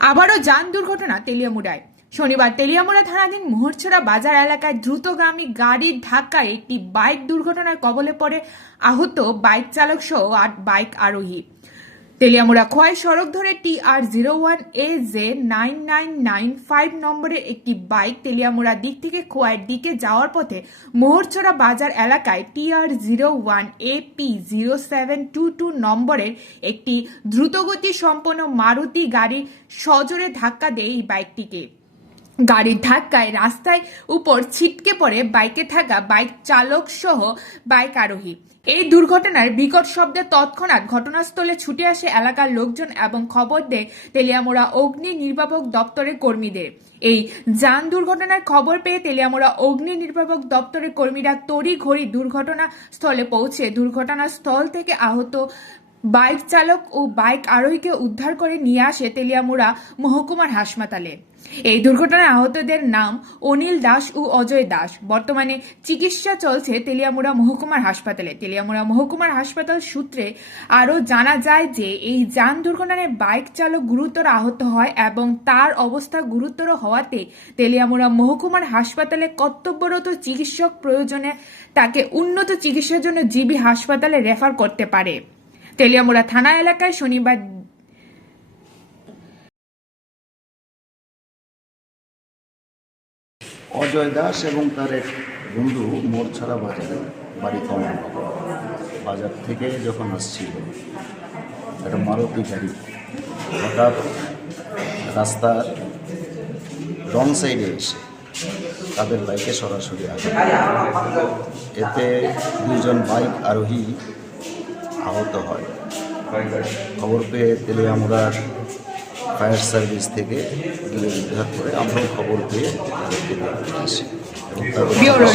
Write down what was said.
আবারও যান দুর্ঘটনা তেলিয়ামুড়ায়। শনিবার তেলিয়ামুড়া থানাধীন মোহরছড়া বাজার এলাকায় দ্রুতগামী গাড়ির ধাক্কায় একটি বাইক দুর্ঘটনার কবলে পড়ে আহত বাইক চালক সহ আট বাইক আরোহী। তেলিয়ামুড়া খোয়াই সড়ক ধরে T R zero one A J nine nine nine five নম্বরের একটি বাইক তেলিয়ামুড়া দিক থেকে খোয়াইয়ের দিকে যাওয়ার পথে মোহরছড়া বাজার এলাকায় T R zero one A P zero seven two two নম্বরের একটি দ্রুতগতি সম্পন্ন মারুতি গাড়ি সজোরে ধাক্কা দেয় এই বাইকটিকে। গাড়ির ধাক্কায় রাস্তায় উপর ছিটকে পড়ে বাইকে থাকা বাইক চালক সহ বাইক আরোহী। এই দুর্ঘটনার বিকট শব্দে তৎক্ষণাৎ ঘটনাস্থলে ছুটে আসে এলাকার লোকজন এবং খবর দেয় তেলিয়ামোড়া অগ্নি নির্বাপক দপ্তরের কর্মীদের। এই যান দুর্ঘটনার খবর পেয়ে তেলিয়ামোড়া অগ্নি নির্বাপক দপ্তরের কর্মীরা তড়ি ঘড়ি দুর্ঘটনা স্থলে পৌঁছে দুর্ঘটনাস্থল থেকে আহত বাইক চালক ও বাইক আরোহীকে উদ্ধার করে নিয়ে আসে তেলিয়ামুড়া মহকুমার হাসপাতালে। এই দুর্ঘটনায় আহতদের নাম অনিল দাস ও অজয় দাস। বর্তমানে চিকিৎসা চলছে তেলিয়ামুড়া মহকুমার হাসপাতালে। তেলিয়ামুড়া মহকুমার হাসপাতাল সূত্রে আরও জানা যায় যে, এই যান দুর্ঘটনায় বাইক চালক গুরুতর আহত হয় এবং তার অবস্থা গুরুতর হওয়াতে তেলিয়ামুড়া মহকুমার হাসপাতালে কর্তব্যরত চিকিৎসক প্রয়োজনে তাকে উন্নত চিকিৎসার জন্য জিবি হাসপাতালে রেফার করতে পারে। তেলিয়ামুড়া থানা এলাকায় শনিবার অজয় দাস এবং তার এক বন্ধু মোরছাড়া বাজারে, বাড়ি কমল বাজার থেকে যখন আসছিল, একটা মারুতি গাড়ি, হঠাৎ রাস্তার রং সাইডে এসে তাদের বাইকে সরাসরি আসে এতে দুইজন বাইক আরোহী আহত হয়। খবর পেয়ে তেলিয়ামুড়ার ফায়ার সার্ভিস থেকে গিয়ে উদ্ধার করে আমরাও খবর পেয়ে তাদেরকে নিয়ে আসি। এবং তাদের ব্যুরো